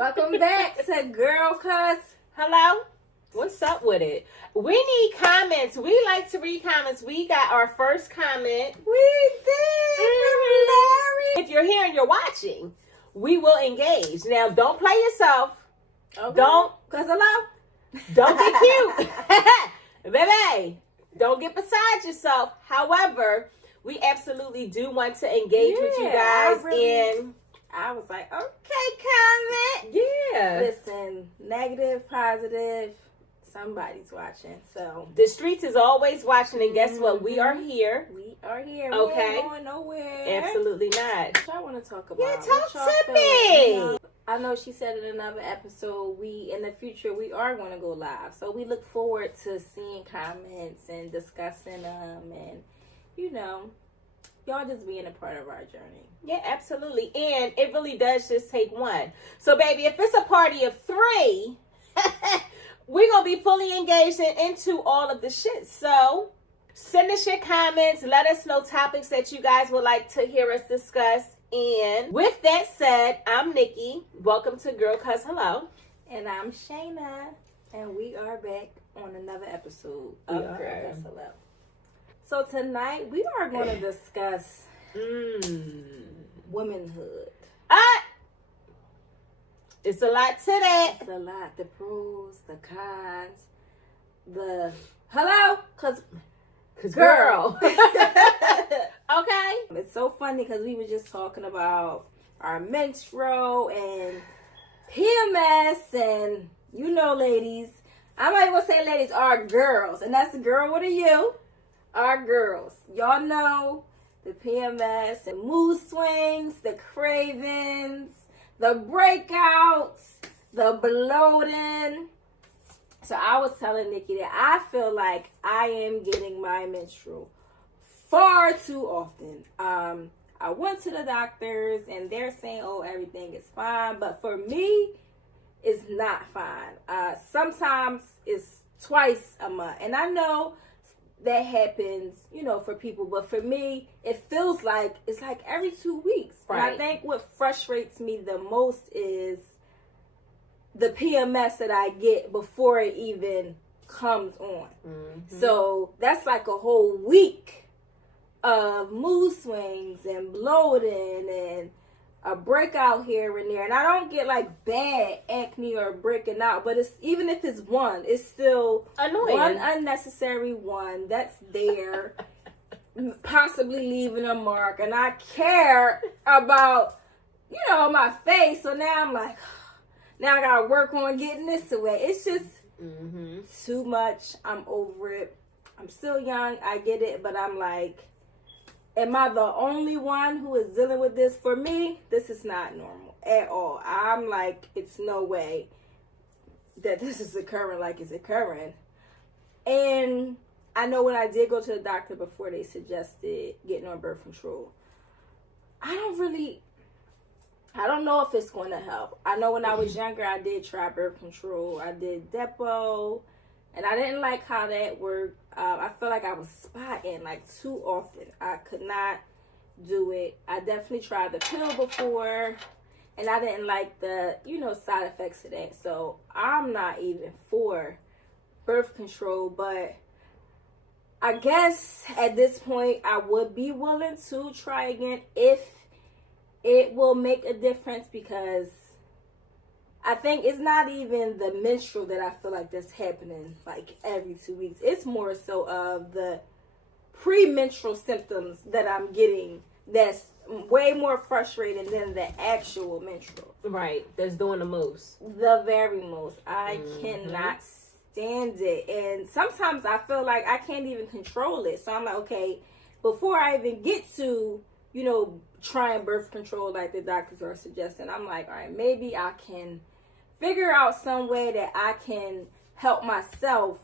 Welcome back to Girl Cuss. Hello? What's up with it? We need comments. We like to read comments. We got our first comment. We did. If you're here and you're watching, we will engage. Now, don't play yourself. Okay. Don't. Cause hello. Don't get cute. Baby, don't get beside yourself. However, we absolutely do want to engage with you guys. I was like, okay, comment. Yeah. Listen, negative, positive, somebody's watching. So The streets is always watching, and guess what? We are here. we are here. Okay. We ain't going nowhere. Absolutely not. What y'all want to talk about? Yeah, What talk y'all to feel me. like? I know she said in another episode, in the future, we are going to go live. So we look forward to seeing comments and discussing them and, y'all just being a part of our journey. Yeah, absolutely. And it really does just take one. So, baby, if it's a party of 3, we're going to be fully engaged and into all of the shit. So, send us your comments. Let us know topics that you guys would like to hear us discuss. And with that said, I'm Nikki. Welcome to Girl Cuss Hello. And I'm Shana. And we are back on another episode of Girl Cuss Hello. So tonight, we are going to discuss womanhood. It's a lot to that. It's a lot. The pros, the cons, the... Hello? Because girl. Okay. It's so funny because we were just talking about our menstrual and PMS and, ladies. I'm not even going to say ladies, our girls. And that's the girl with a U. Our girls. Y'all know the PMS and mood swings, the cravings, the breakouts, the bloating. So I was telling Nikki that I feel like I am getting my menstrual far too often. I went to the doctors and they're saying, oh, everything is fine. But for me, it's not fine. Sometimes it's twice a month. And I know that happens, for people. But for me, it feels like it's like every 2 weeks. Right. And I think what frustrates me the most is the PMS that I get before it even comes on. Mm-hmm. So that's like a whole week of mood swings and bloating and a breakout here and there. And I don't get like bad acne or breaking out, but it's even if it's one, it's still annoying. One unnecessary one that's there, possibly leaving a mark. And I care about, my face. So now I'm like, now I gotta work on getting this away. It's just too much. I'm over it. I'm still young. I get it, but I'm like, am I the only one who is dealing with this? For me, this is not normal at all. I'm like, it's no way that this is occurring like it's occurring. And I know when I did go to the doctor before they suggested getting on birth control, I don't know if it's going to help. I know when I was younger, I did try birth control. I did Depo, and I didn't like how that worked. I felt like I was spotting like too often. I could not do it. I definitely tried the pill before, and I didn't like the, side effects of that. So I'm not even for birth control, but I guess at this point I would be willing to try again if it will make a difference, because I think it's not even the menstrual that I feel like that's happening like every 2 weeks. It's more so of the pre-menstrual symptoms that I'm getting that's way more frustrating than the actual menstrual. Right. That's doing the most. The very most. I cannot stand it. And sometimes I feel like I can't even control it. So I'm like, okay, before I even get to, trying birth control like the doctors are suggesting, I'm like, all right, maybe I can figure out some way that I can help myself,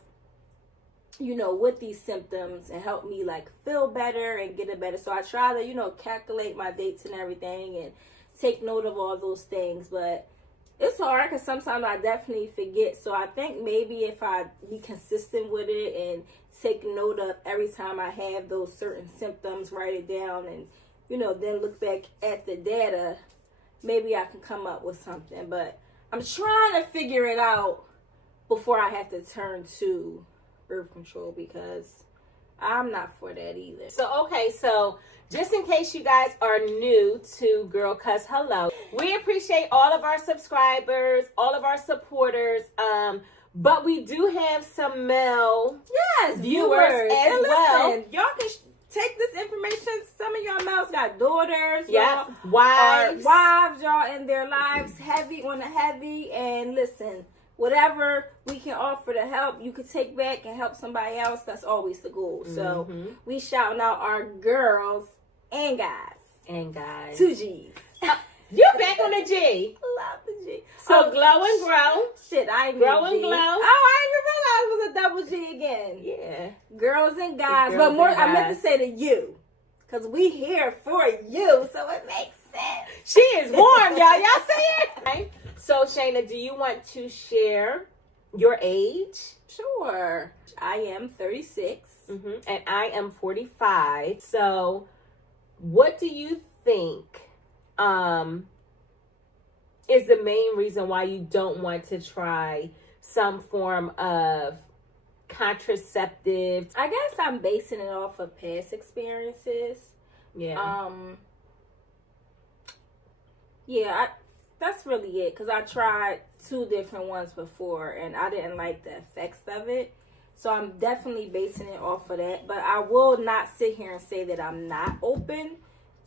with these symptoms and help me like feel better and get it better. So I try to, calculate my dates and everything and take note of all those things. But it's hard because sometimes I definitely forget. So I think maybe if I be consistent with it and take note of every time I have those certain symptoms, write it down and, then look back at the data, maybe I can come up with something. But I'm trying to figure it out before I have to turn to birth control because I'm not for that either. So, okay, so just in case you guys are new to Girl Cuss Hello, we appreciate all of our subscribers, all of our supporters, but we do have some male viewers as and well. Listen, y'all can take this information. Some of y'all males got daughters, Yeah, y'all wives, y'all in their lives heavy on the heavy. And listen, whatever we can offer to help, you could take back and help somebody else. That's always the goal. So we shouting out our girls and guys. 2 G's. You back on the G. Love the G. So Glow and Grow. Shit, I ain't Grow and G. Glow. Oh, I didn't realize it was a double G again. Yeah. Girls and guys. Girls But more, and guys. I meant to say to you. Because we here for you. So it makes sense. She is warm, y'all. Y'all see it? Okay. So, Shana, do you want to share your age? Sure. I am 36. And I am 45. So, what do you think is the main reason why you don't want to try some form of contraceptive? I guess I'm basing it off of past experiences. Yeah. That's really it. Because I tried 2 different ones before and I didn't like the effects of it. So I'm definitely basing it off of that. But I will not sit here and say that I'm not open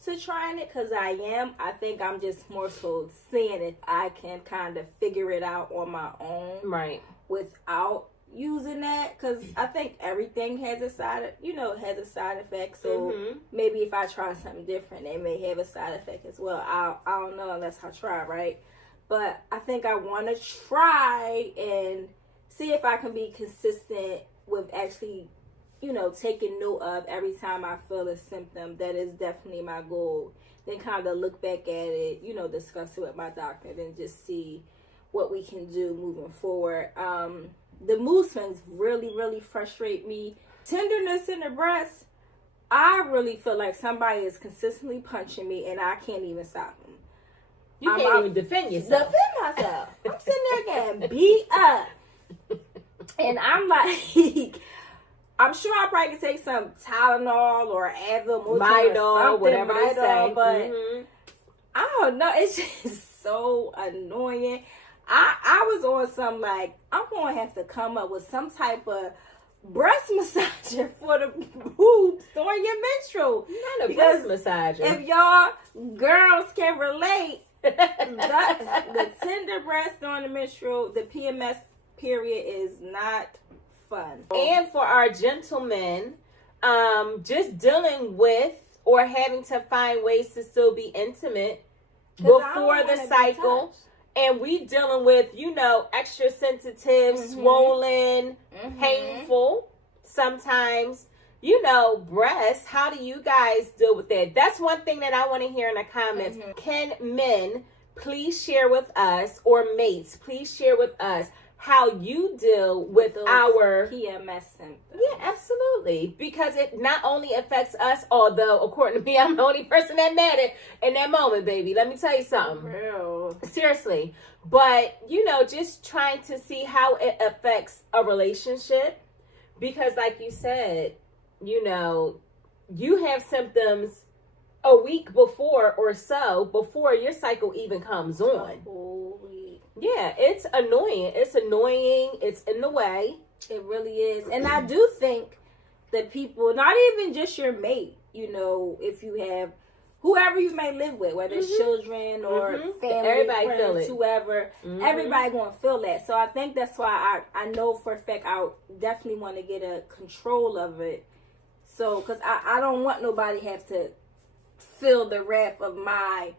to trying it, because I am. I think I'm just more so seeing if I can kind of figure it out on my own. Right. Without using that, because I think everything has a side effect. So maybe if I try something different, they may have a side effect as well. I don't know unless I try, right? But I think I want to try and see if I can be consistent with actually, taking note of every time I feel a symptom. That is definitely my goal. Then kind of look back at it, discuss it with my doctor, then just see what we can do moving forward. The mood swings really, really frustrate me. Tenderness in the breast, I really feel like somebody is consistently punching me and I can't even stop them. You can't even defend yourself. Defend myself. I'm sitting there getting beat up. And I'm like, I'm sure I probably could take some Tylenol or Advil, Midol, whatever they say. But I don't know. It's just so annoying. I was on some, like, I'm going to have to come up with some type of breast massager for the boobs during your menstrual. Not a breast massager. If y'all girls can relate, the tender breast during the menstrual, the PMS period is not fun. And for our gentlemen, just dealing with or having to find ways to still be intimate before the cycle. And we dealing with, extra sensitive, swollen, painful, sometimes, breasts. How do you guys deal with that? That's one thing that I want to hear in the comments. Can men please share with us, or mates, please share with us how you deal with our PMS symptoms? Yeah, absolutely. Because it not only affects us, although according to me, I'm the only person that mattered in that moment, baby. Let me tell you something. Real. Seriously. But, just trying to see how it affects a relationship. Because like you said, you have symptoms a week before or so, before your cycle even comes on. Yeah, it's annoying. It's annoying. It's in the way. It really is. And I do think that people, not even just your mate, if you have whoever you may live with, whether it's children or family, everybody friends, feel it. Whoever, everybody going to feel that. So I think that's why I know for a fact I definitely want to get a control of it. So, because I don't want nobody have to feel the wrath of my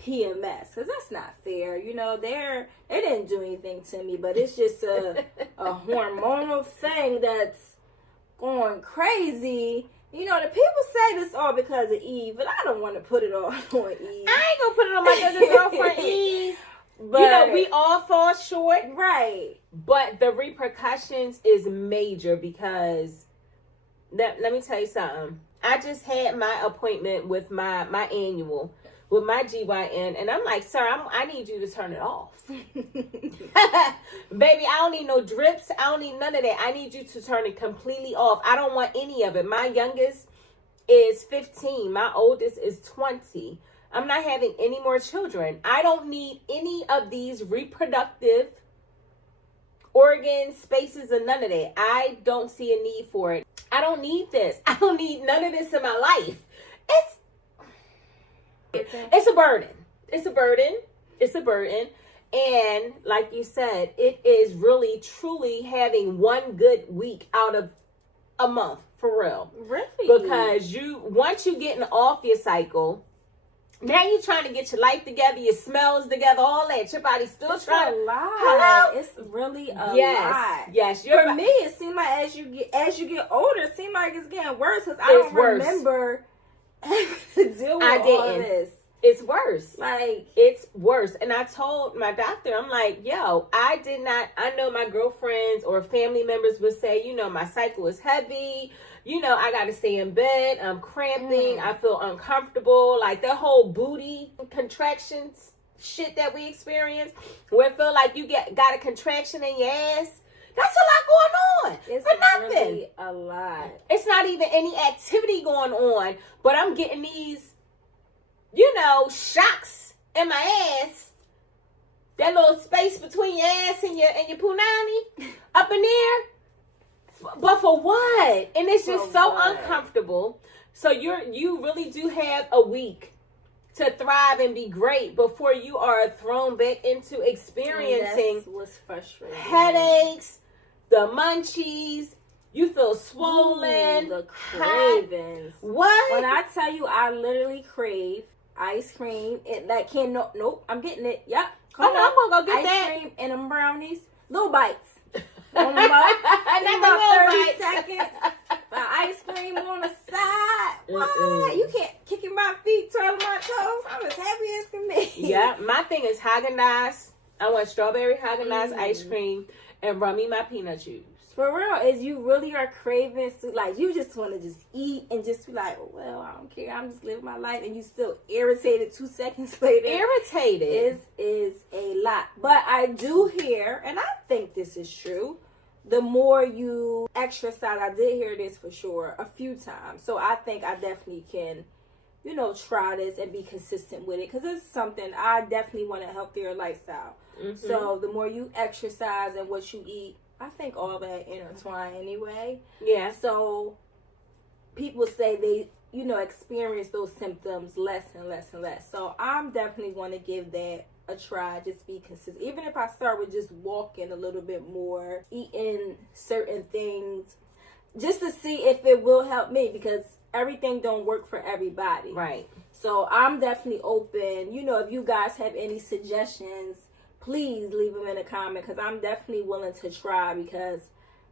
PMS, because that's not fair. They didn't do anything to me, but it's just a hormonal thing that's going crazy. The people say this all because of Eve, but I don't want to put it all on Eve. I ain't gonna put it on my other girlfriend Eve. But we all fall short, right? But the repercussions is major, because let me tell you something. I just had my appointment with my annual with my GYN, and I'm like, sir, I need you to turn it off. Baby, I don't need no drips. I don't need none of that. I need you to turn it completely off. I don't want any of it. My youngest is 15. My oldest is 20. I'm not having any more children. I don't need any of these reproductive organs, spaces, and none of that. I don't see a need for it. I don't need this. I don't need none of this in my life. It's a burden. It's a burden. It's a burden. And like you said, it is really, truly having one good week out of a month, for real. Really? Because once you getting off your cycle, now you're trying to get your life together, your smells together, all that. Your body's still trying a lot. Hello? It's really a lot. Yes. For me, it seems like as you get older, it seems like it's getting worse. Because I don't remember having to deal with all this. It's worse. Like, it's worse. And I told my doctor, I'm like, yo, I know my girlfriends or family members would say, you know, my cycle is heavy. You know, I got to stay in bed. I'm cramping. I feel uncomfortable. Like the whole booty contractions shit that we experience, where it feel like you got a contraction in your ass. That's a lot going on. It's for nothing. Really a lot. It's not even any activity going on, but I'm getting these, you know, shocks in my ass. That little space between your ass and your punani up in there. But for what? And it's just so uncomfortable. So you really do have a week to thrive and be great before you are thrown back into experiencing what's frustrating. Headaches, the munchies. You feel swollen. The cravings. What? When I tell you, I literally crave ice cream. Nope, I'm getting it. Yep. I'm gonna go get that. Ice cream and them brownies. Little bites. Not the 30 seconds. Ice cream on the side. What? You can't kicking my feet, twirling my toes. I'm as happy as can be. Yeah, my thing is Haagen-Dazs. I want strawberry Haagen-Dazs ice cream and run me my peanut juice. For real, is you really are craving, like you just want to just eat and just be like, oh, well, I don't care. I'm just living my life, and you still irritated 2 seconds later. Irritated is a lot. But I do hear, and I think this is true, the more you exercise, I did hear this for sure a few times. So I think I definitely can, you know, try this and be consistent with it, because it's something I definitely want a healthier lifestyle. Mm-hmm. So the more you exercise and what you eat, I think all that intertwine anyway. Yeah. So people say they, you know, experience those symptoms less and less and less. So I'm definitely going to give that a try. Just be consistent. Even if I start with just walking a little bit more, eating certain things, just to see if it will help me, because everything don't work for everybody. Right. So I'm definitely open. You know, if you guys have any suggestions, please leave them in a comment, because I'm definitely willing to try, because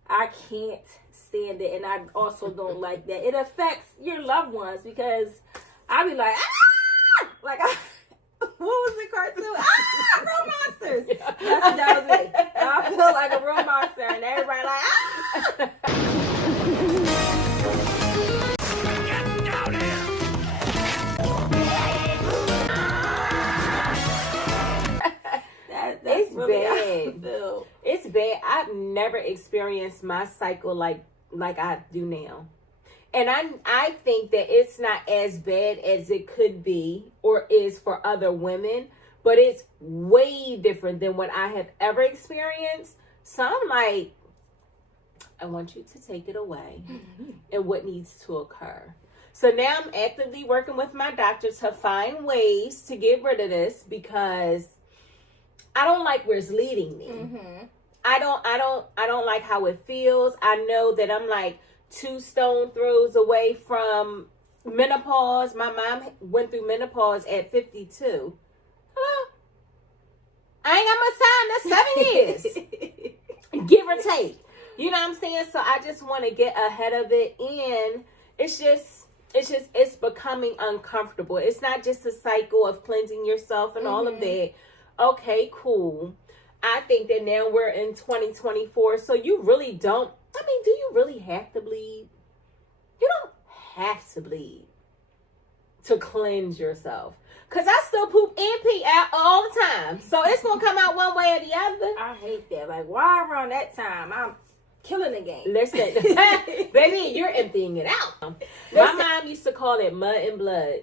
I can't stand it. And I also don't like that. It affects your loved ones, because I be like, ah! Like, what was the cartoon? Ah! Real monsters. That was me. I feel like a real monster, and everybody like, ah! It's bad. It's bad. I've never experienced my cycle like I do now. And I think that it's not as bad as it could be or is for other women, but it's way different than what I have ever experienced. So I'm like, I want you to take it away and what needs to occur. So now I'm actively working with my doctor to find ways to get rid of this, because I don't like where it's leading me. Mm-hmm. I don't like how it feels. I know that I'm like 2 stone throws away from menopause. My mom went through menopause at 52. Hello? I ain't got much time. That's 7 years. Give or take. You know what I'm saying? So I just want to get ahead of it. And it's becoming uncomfortable. It's not just a cycle of cleansing yourself and all of that. Okay, cool. I think that now we're in 2024, so you really don't, do you really have to bleed? You don't have to bleed to cleanse yourself. Because I still poop and pee out all the time. So it's going to come out one way or the other. I hate that. Like, why around that time? I'm killing the game. Listen, baby, you're emptying it out. My mom used to call it mud and blood.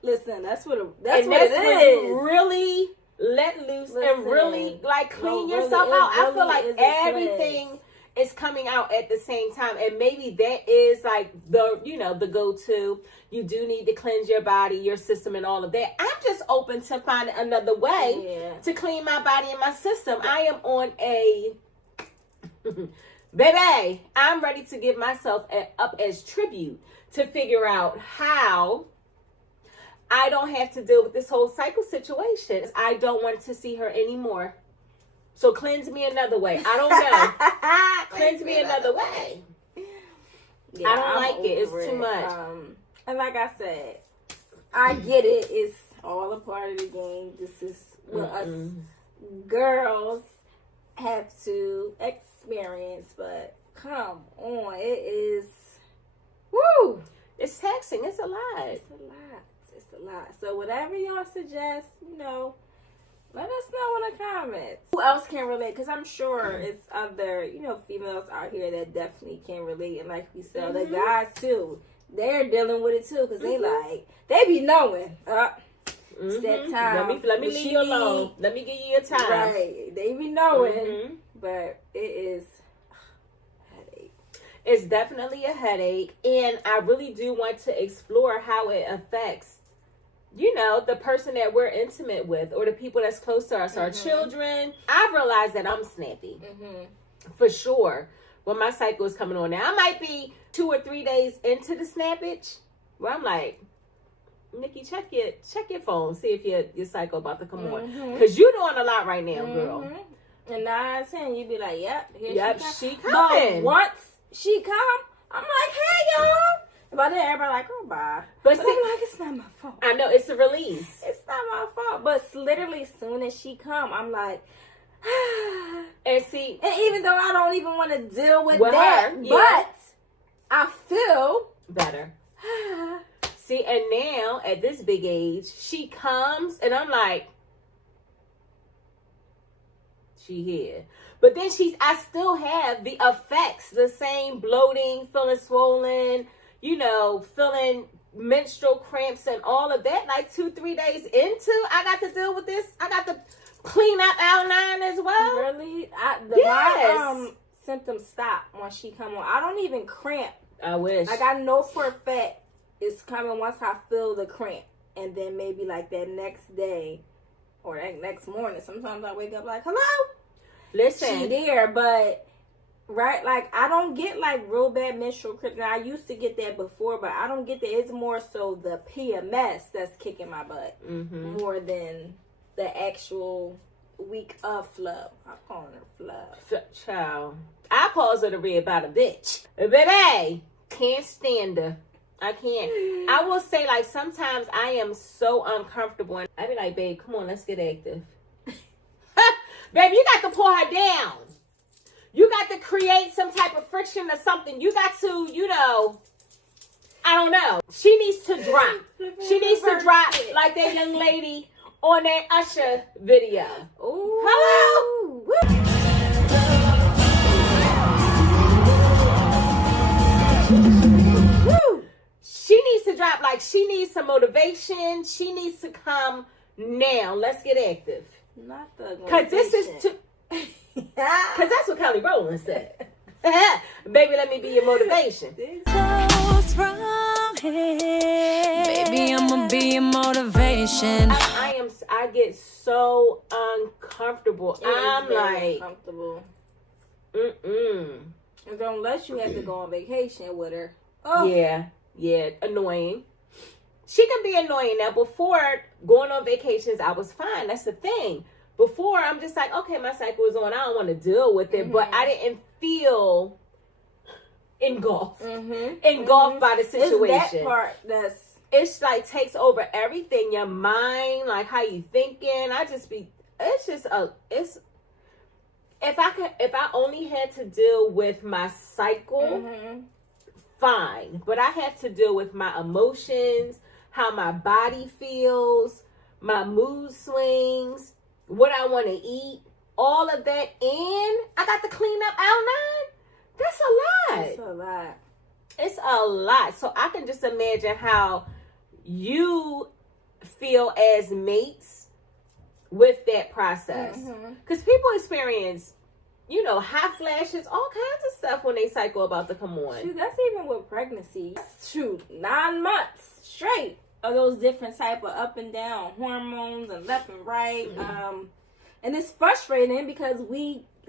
Listen, that's what it when is. You really let loose and really like clean yourself out. I feel like everything is coming out at the same time, and maybe that is like the go-to. You do need to cleanse your body, your system, and all of that. I'm just open to finding another way to clean my body and my system. I am on a baby. I'm ready to give myself up as tribute to figure out how I don't have to deal with this whole cycle situation. I don't want to see her anymore. So cleanse me another way. I don't know. Cleanse me another way. Yeah, I don't like it. It's too much. And like I said, I get it. It's all a part of the game. This is what us girls have to experience. But come on. It is. Woo! It's taxing. It's a lot. It's a lot. It's a lot. So whatever y'all suggest, let us know in the comments. Who else can relate? Because I'm sure it's other, females out here that definitely can relate. And like we said, the guys too, they're dealing with it too. Because they be knowing. It's that time. Let me leave you alone. Let me give you your time. Right. They be knowing. But it is a headache. It's definitely a headache. And I really do want to explore how it affects the person that we're intimate with or the people that's close to us, our children. I realize that I'm snappy for sure when my cycle is coming on. Now, I might be 2 or 3 days into the snappage where I'm like, Nikki, check your phone, see if your cycle about to come on. Because you're doing a lot right now, girl. And 9 out of 10, you be like, yep, she coming. But once she come, I'm like, hey, y'all. But then everybody like, oh, bye. But see, I'm like, it's not my fault. I know, it's a release. It's not my fault. But literally, as soon as she come, I'm like, and see. And even though I don't even want to deal with that, her, but I feel better. See, and now, at this big age, she comes, and I'm like, she here. But then I still have the effects, the same bloating, feeling swollen, feeling menstrual cramps and all of that. Like 2-3 days into, I got to deal with this. I got to clean up outline as well. Really? My symptoms stop once she come on. I don't even cramp. I wish. Like I know for a fact it's coming once I feel the cramp. And then maybe like that next day or that next morning, sometimes I wake up like, hello? Listen. She there, but right, like I don't get like real bad menstrual cramps. Now I used to get that before, but I don't get that. It's more so the PMS that's kicking my butt more than the actual week of flow. I'm calling her flow. Child, I calls her the Red Bottom Bitxh. Baby, can't stand her. I can't. I will say, like, sometimes I am so uncomfortable, and I be like, babe, come on, let's get active. Baby, you got to pull her down. You got to create some type of friction or something. You got to, I don't know. She needs to drop. She needs to drop like that young lady on that Usher video. Ooh. Hello. Woo. Woo. She needs to drop, like she needs some motivation. She needs to come now. Let's get active. Not the Because this is too... Because that's what Kelly Rowland said. Baby, let me be your motivation. From here. Baby, I'ma be your motivation. I get so uncomfortable. I'm like... uncomfortable. And unless you have to go on vacation with her. Oh. Yeah, annoying. She can be annoying. Now, before going on vacations, I was fine. That's the thing. Before, I'm just like, okay, my cycle is on. I don't want to deal with it. But I didn't feel engulfed. Engulfed by the situation. It's that part that's... It's like takes over everything. Your mind, like how you thinking. It's if I only had to deal with my cycle, fine. But I have to deal with my emotions, how my body feels, my mood swings, what I want to eat, all of that, and I got to clean up aisle 9. That's a lot. It's a lot. It's a lot. So I can just imagine how you feel as mates with that process. Because people experience, hot flashes, all kinds of stuff when they cycle about to come on. Shoot, that's even with pregnancy. Shoot, 9 months straight of those different type of up and down hormones and left and right. And it's frustrating because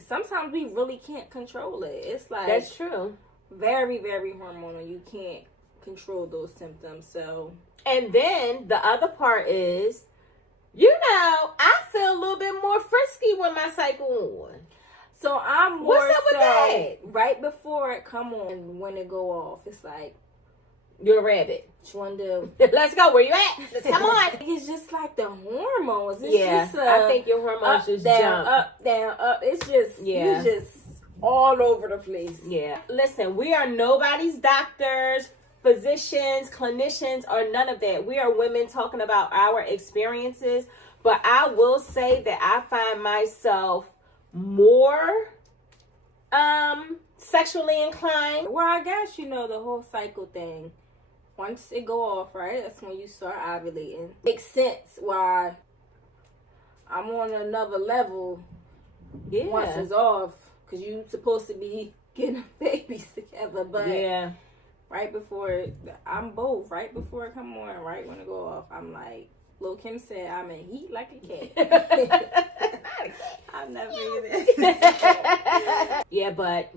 sometimes we really can't control it. It's like, that's true. Very, very hormonal. You can't control those symptoms. So, and then the other part is, I feel a little bit more frisky when my cycle on. So I'm more What's up with that? Right before it come on and when it go off, it's like, you're a rabbit. What you want to do? Let's go. Where you at? Let's come on. It's just like the hormones. It's just I think your hormones up, just down, jump. up, down, up. It's just, you just all over the place. Yeah. Listen, we are nobody's doctors, physicians, clinicians, or none of that. We are women talking about our experiences. But I will say that I find myself more sexually inclined. Well, I guess, the whole cycle thing. Once it go off, right, that's when you start ovulating. Makes sense why I'm on another level once it's off. Because you supposed to be getting babies together. But right before, I'm both. Right before it come on, right when it go off, I'm like, Lil' Kim said, I'm in heat like a cat. I've never either. Yeah, but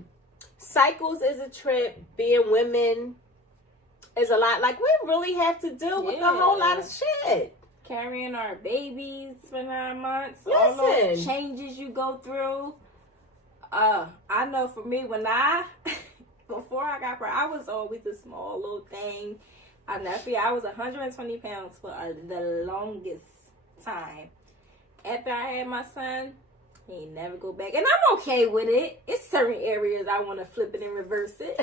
cycles is a trip. Being women is a lot. Like, we really have to deal with a whole lot of shit. Carrying our babies for 9 months. Listen. All those changes you go through. I know for me, before I got pregnant, I was always a small little thing. I was 120 pounds for the longest time. After I had my son, he ain't never go back. And I'm okay with it. It's certain areas I want to flip it and reverse it.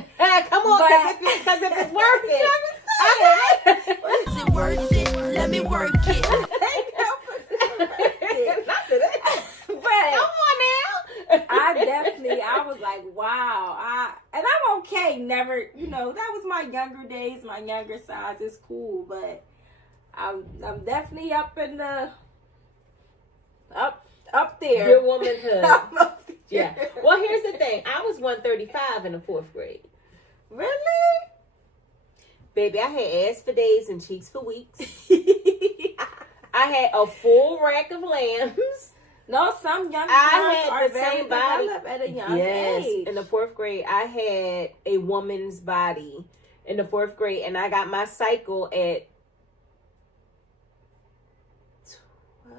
Come on, because if it's worth it. Is it worth it? Let me work it. Not today. But come on now. I was like, wow. And I'm okay. Never, that was my younger days, my younger size. It's cool, but I'm definitely up in the up there. Your womanhood. Yeah. Well, here's the thing. I was 135 in the 4th grade. Really? Baby, I had ass for days and cheeks for weeks. I had a full rack of lambs. No, some young girls I are had the very same body developed at a young age. In the 4th grade, I had a woman's body in the 4th grade, and I got my cycle at 12.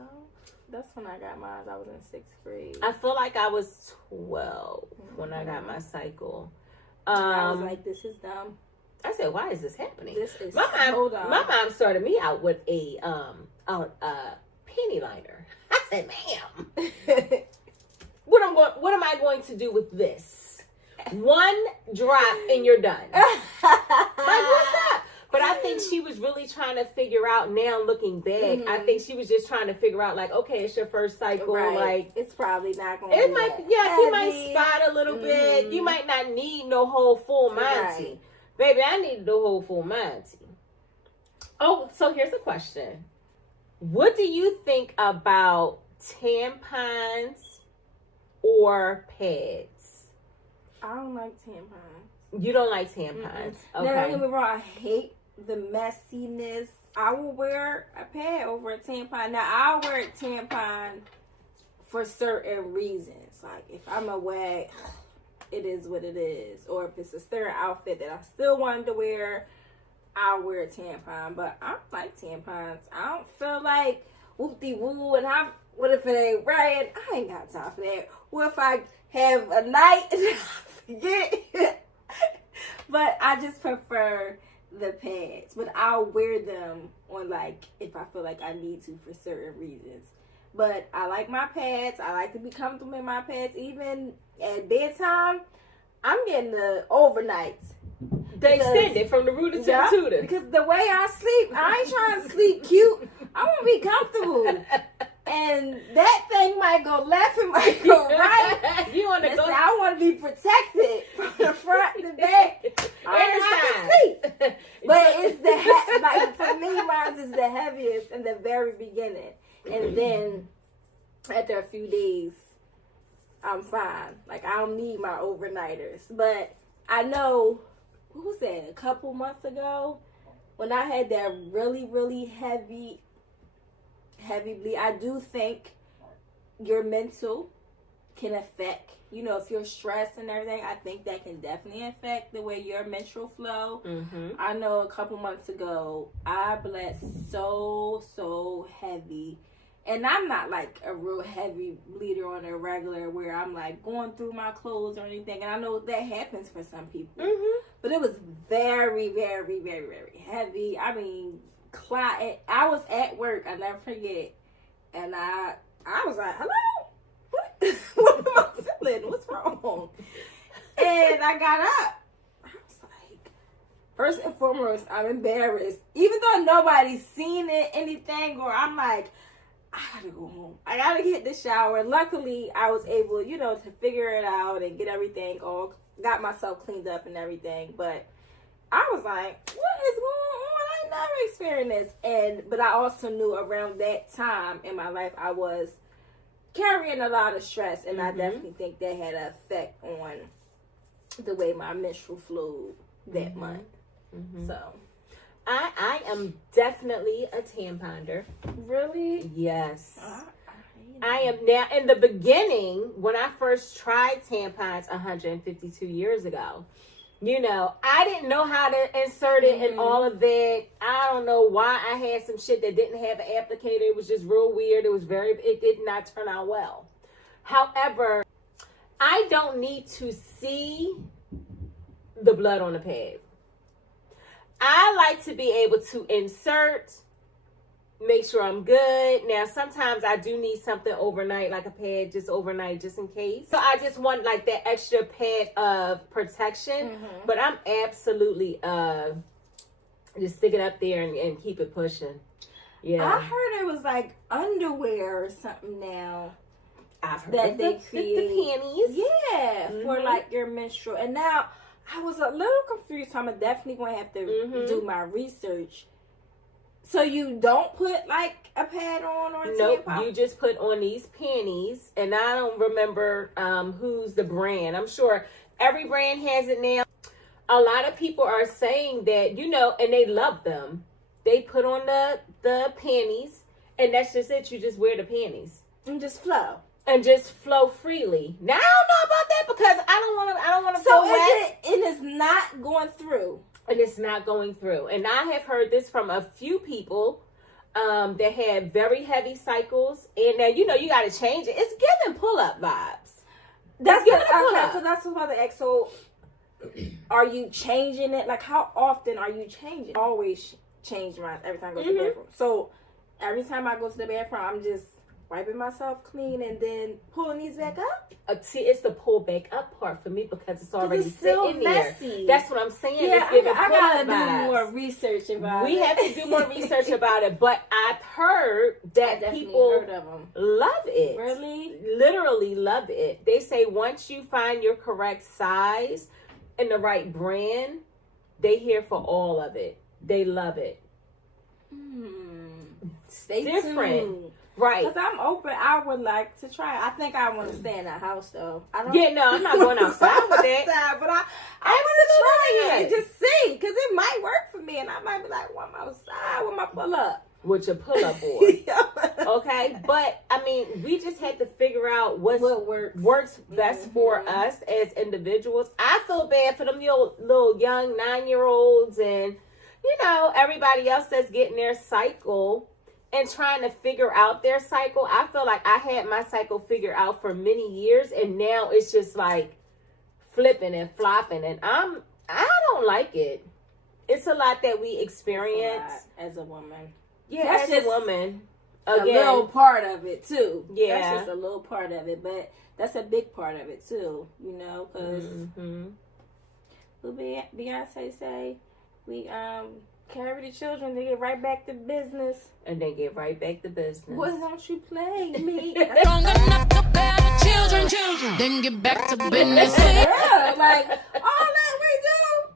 That's when I got mine. I was in 6th grade. I feel like I was 12 when I got my cycle. I was like, this is dumb. I said, why is this happening? This is my mom started me out with a penny liner. I said, ma'am, what am I going to do with this? One drop and you're done. Like, what's up? But I think she was really trying to figure out, now looking back, I think she was just trying to figure out, like, okay, it's your first cycle. Right. Like, it's probably not going to it be might, that you might heavy. spot a little bit. You might not need no whole full Monty. Right. Baby, I needed the whole full Monty. Oh, so here's a question. What do you think about tampons or pads? I don't like tampons. You don't like tampons. Okay. Now, don't get me wrong, I hate the messiness. I will wear a pad over a tampon. Now, I'll wear a tampon for certain reasons. Like, if I'm away, it is what it is. Or if it's a certain outfit that I still wanted to wear, I'll wear a tampon. But I don't like tampons. I don't feel like whoop-de-woo and what if it ain't right? I ain't got time for that. What if I have a night and I forget? But I just prefer the pads. But I'll wear them on, like, if I feel like I need to for certain reasons. But I like my pads. I like to be comfortable in my pads. Even at bedtime, I'm getting the overnights. They extended from the rooter to the tutor. Because the way I sleep, I ain't trying to sleep cute. I want to be comfortable. And that thing might go left and might go right. You want to go? I want to be protected from the front to back. I can sleep. But it's like for me, mine is the heaviest in the very beginning. And then after a few days, I'm fine. Like, I don't need my overnighters. But I know, what was that, a couple months ago? When I had that really, really heavy bleed, I do think your mental can affect, if you're stressed and everything, I think that can definitely affect the way your menstrual flow. Mm-hmm. I know a couple months ago, I bled so heavy. And I'm not like a real heavy bleeder on a regular where I'm like going through my clothes or anything. And I know that happens for some people. Mm-hmm. But it was very, very, very, very heavy. I mean, I was at work. I never forget. And I was like, hello? What? What am I feeling? What's wrong? And I got up. I was like, first and foremost, I'm embarrassed. Even though nobody's seen it, anything, or I'm like, I gotta go home. I gotta get the shower. Luckily, I was able, to figure it out and get everything all, got myself cleaned up and everything. But I was like, what is going on? I never experienced this. But I also knew around that time in my life, I was carrying a lot of stress. And I definitely think that had an effect on the way my menstrual flowed that month. Mm-hmm. So I am definitely a tamponder. Really? Yes. I am now. In the beginning, when I first tried tampons 152 years ago, I didn't know how to insert it and all of that. I don't know why I had some shit that didn't have an applicator. It was just real weird. It did not turn out well. However, I don't need to see the blood on the pad. I like to be able to insert, make sure I'm good. Now, sometimes I do need something overnight, like a pad just overnight, just in case. So I just want like that extra pad of protection. Mm-hmm. But I'm absolutely just stick it up there and keep it pushing. Yeah. I heard it was like underwear or something now. I've heard that they create the panties. Yeah, for like your menstrual. And now I was a little confused, so I'm definitely going to have to do my research. So you don't put like a pad on or nope, you just put on these panties. And I don't remember who's the brand. I'm sure every brand has it now. A lot of people are saying that, and they love them. They put on the panties, and that's just it. You just wear the panties. And just flow. And just flow freely. Now I don't know about that because I don't want to. So it is not going through. And it's not going through. And I have heard this from a few people that had very heavy cycles. And now, you got to change it. It's giving pull-up vibes. That's giving pull-up. So that's what the ex. So are you changing it? Like, how often are you changing? I always change mine every time I go to the bathroom. So every time I go to the bathroom, I'm just wiping myself clean and then pulling these back up. See, it's the pull back up part for me because it's already sitting messy. There. That's what I'm saying. Yeah, I gotta do more research about it. We have to do more research about it, but I've heard that people love it. Really? Literally love it. They say once you find your correct size and the right brand, they here for all of it. They love it. Stay tuned. Right. Because I'm open. I would like to try. I think I want to stay in the house, though. I'm not going outside with that. But I want to try it and just see. Because it might work for me. And I might be like, well, I'm outside with my pull-up. With your pull-up board. Okay? But, I mean, we just had to figure out what works best for us as individuals. I feel bad for them little young 9-year-olds and, everybody else that's getting their cycle and trying to figure out their cycle. I feel like I had my cycle figured out for many years, and now it's just like flipping and flopping, and I don't like it. It's a lot that we experience as a woman. Yeah, that's as a woman. Again, a little part of it too. Yeah, that's just a little part of it, but that's a big part of it too. Because Beyonce say? We carry the children, they get right back to business. And they get right back to business. Boy, don't you play me. Strong enough to bear the children, then get back to business. Yeah, like, all that we do,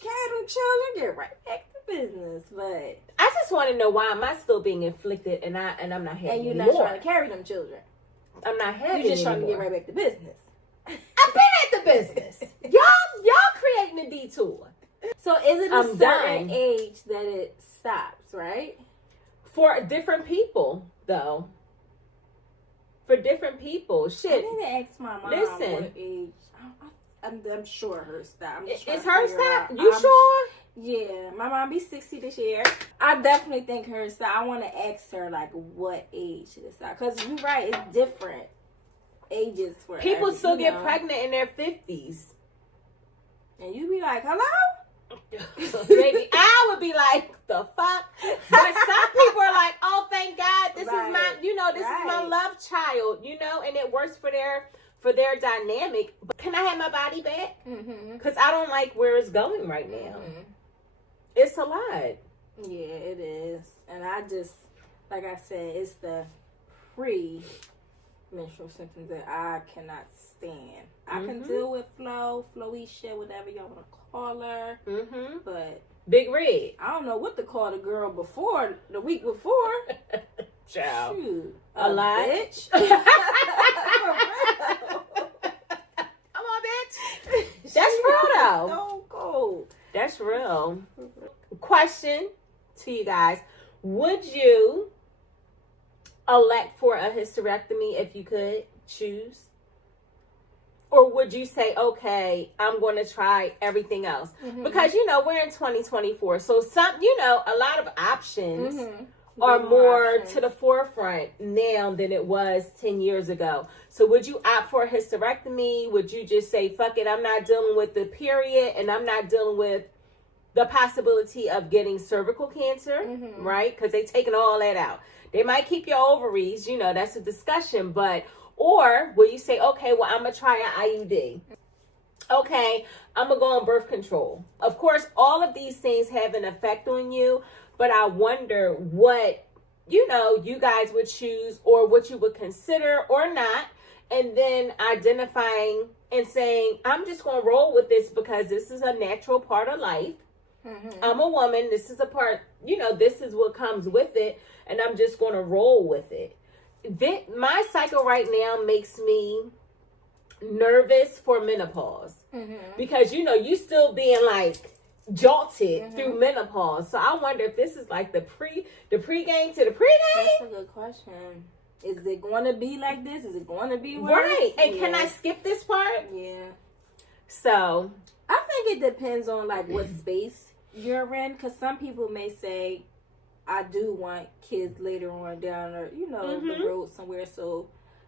carry them children, get right back to business. But I just want to know, why am I still being inflicted and I'm not happy and you're anymore? not trying to carry them children. I'm not happy You're just trying to anymore. get right back to business. I've been at the business. Y'all creating a detour. So is it a I'm certain dying. age that it stops, right? For different people, though. For different people. I Shit. need to ask my mom Listen. what age. I'm sure her stop. I'm just trying Is to her figure stop? out. You sure? Yeah, my mom be 60 this year. I definitely think her stop. I want to ask her like what age it stop, because you're right, it's different ages for People every, still you get know. pregnant in their 50s. And you be like, hello? Baby, I would be like, the fuck? But some people are like, oh, thank God, this is my, this is my love child, and it works for their dynamic. But can I have my body back? Because I don't like where it's going right now. It's a lot. Yeah, it is. And I just, like I said, it's the pre-menstrual symptoms that I cannot stand. I can deal with flowy shit, whatever y'all want to call her. But Big Red. I don't know what to call the girl before, the week before. Child. Shoot. A lot. Bitch. Come on, bitch. That's real, though. So cold. That's real. Question to you guys. Would you elect for a hysterectomy if you could choose? Or would you say, okay, I'm going to try everything else? Because, we're in 2024. So, a lot of options are more to the forefront now than it was 10 years ago. So would you opt for a hysterectomy? Would you just say, fuck it, I'm not dealing with the period, and I'm not dealing with the possibility of getting cervical cancer, right? Because they're taking all that out. They might keep your ovaries, that's a discussion. Or will you say, okay, well, I'm going to try an IUD. Okay, I'm going to go on birth control. Of course, all of these things have an effect on you, but I wonder what, you guys would choose or what you would consider or not. And then identifying and saying, I'm just going to roll with this because this is a natural part of life. I'm a woman. This is a part, this is what comes with it. And I'm just going to roll with it. My cycle right now makes me nervous for menopause. Because, you still being like jolted through menopause. So I wonder if this is like the pregame to the pregame. That's a good question. Is it going to be like this? Is it going to be worse? Right. And can I skip this part? Yeah. So I think it depends on like what space you're in, because some people may say, I do want kids later on down or the road somewhere, so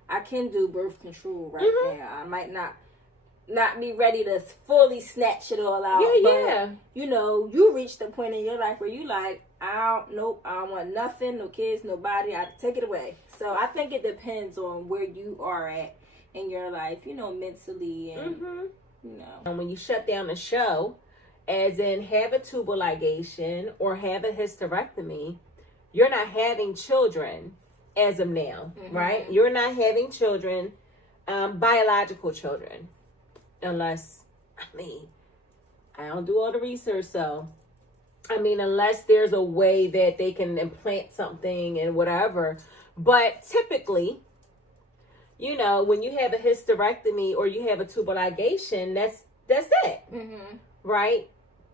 I can do birth control right now. I might not be ready to fully snatch it all out. Yeah. You reach the point in your life where you like, I don't want nothing, no kids, nobody, I take it away. So I think it depends on where you are at in your life, mentally and And when you shut down a show, as in have a tubal ligation or have a hysterectomy, you're not having children as of now, right? You're not having children, biological children, unless, I don't do all the research, so, unless there's a way that they can implant something and whatever. But typically, when you have a hysterectomy or you have a tubal ligation, that's it, right?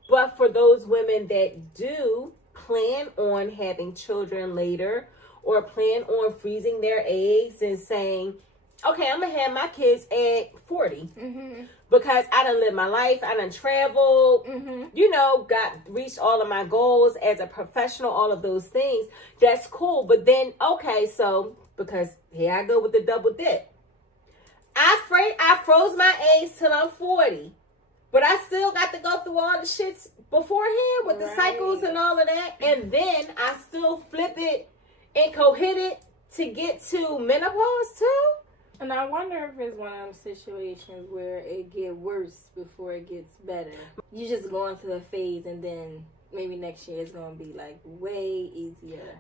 But for those women that do plan on having children later or plan on freezing their eggs and saying, okay, I'm going to have my kids at 40 because I done lived my life. I done traveled, reached all of my goals as a professional, all of those things. That's cool. But then, okay, so because here I go with the double dip. I froze my eggs till I'm 40. But I still got to go through all the shits beforehand with the cycles and all of that. And then I still flip it and cohit it to get to menopause too. And I wonder if it's one of them situations where it get worse before it gets better. You just going through a phase, and then maybe next year it's gonna be like way easier.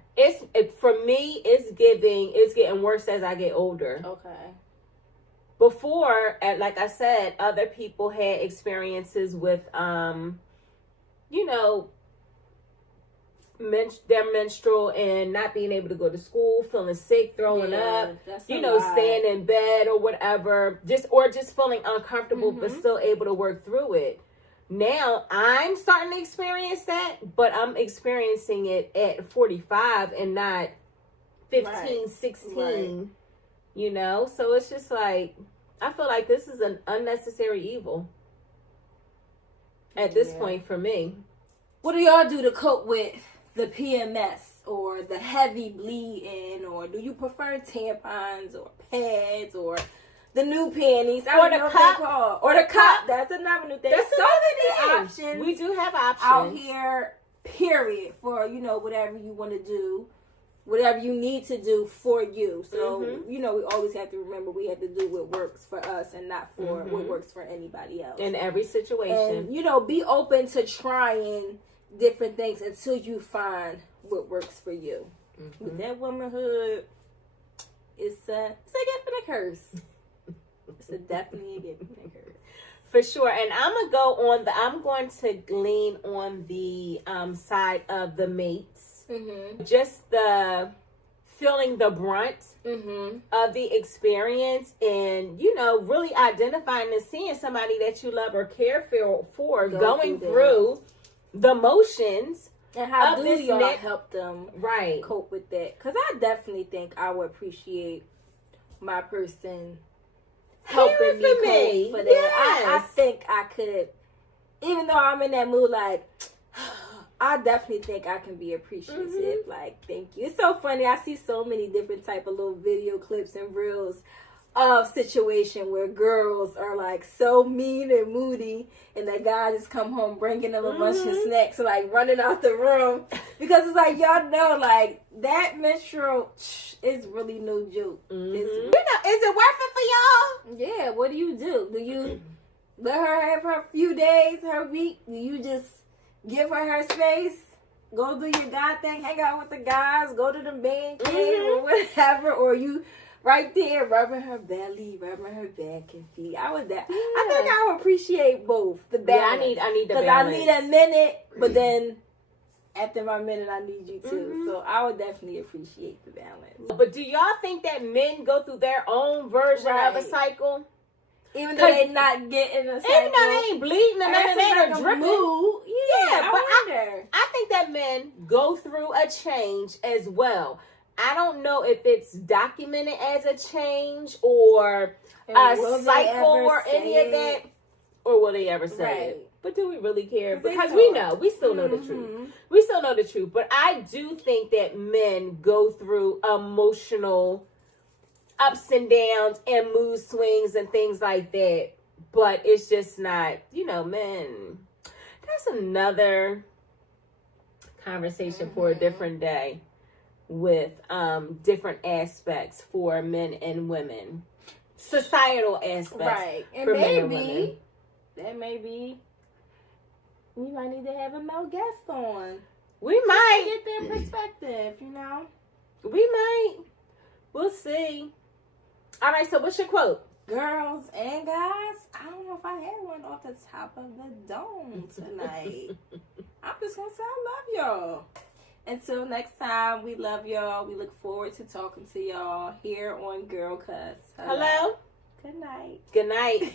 For me, it's getting worse as I get older. Okay. Before, like I said, other people had experiences with, you know, their menstrual and not being able to go to school, feeling sick, throwing up, you know, staying in bed or whatever, just feeling uncomfortable, but still able to work through it. Now I'm starting to experience that, but I'm experiencing it at 45 and not 15, 16. Right. You know, so it's just like, I feel like this is an unnecessary evil at this point for me. What do y'all do to cope with the PMS or the heavy bleeding, or do you prefer tampons or pads or the new panties? Or the cup. Or the cup. That's another new thing. There's so many options. We do have options out here, period, for, you know, whatever you want to do, whatever you need to do for you. So, you know, we always have to remember we have to do what works for us and not for what works for anybody else. In every situation. And, you know, be open to trying different things until you find what works for you. With that womanhood, it's a gift and a curse. It's definitely a gift and a curse. For sure. And I'm going to lean on the side of the mates. Just the feeling the brunt of the experience, and, you know, really identifying and seeing somebody that you love or care for going through the motions. And how do y'all help them cope with that? Because I definitely think I would appreciate my person helping me cope for that. Yes. I think I could, even though I'm in that mood, like, I definitely think I can be appreciative. Like, thank you. It's so funny. I see so many different type of little video clips and reels of situation where girls are like so mean and moody, and the guy just come home bringing them a bunch of snacks, like running out the room, because it's like, y'all know, like, that menstrual is really no joke. You know, is it worth it for y'all? Yeah. What do? Do you let her have her few days, her week? Do you just give her space? Go do your guy thing, hang out with the guys, go to the band cave or whatever, or you right there rubbing her belly, rubbing her back and feet. I think I would appreciate both. The balance. Yeah, I need the balance. Because I need a minute, but then after my minute, I need you too. So I would definitely appreciate the balance. But do y'all think that men go through their own version of a cycle? Even though they're not getting a cycle. Even though they ain't bleeding and none of that are dripping. Yeah, but I think that men go through a change as well. I don't know if it's documented as a change or a cycle or any of that. Or will they ever say it? But do we really care? Because we know. We still know the truth. We still know the truth. But I do think that men go through emotional ups and downs and mood swings and things like that. But it's just not, you know, men. That's another conversation for a different day with different aspects for men and women. Societal aspects. Right. And for maybe, men and women. That may be, we might need to have a male guest on. We might. Just to get their perspective, you know? We might. We'll see. All right, so what's your quote? Girls and guys, I don't know if I had one off the top of the dome tonight. I'm just going to say I love y'all. Until next time, we love y'all. We look forward to talking to y'all here on Girl Cuss. Hello. Good night. Good night.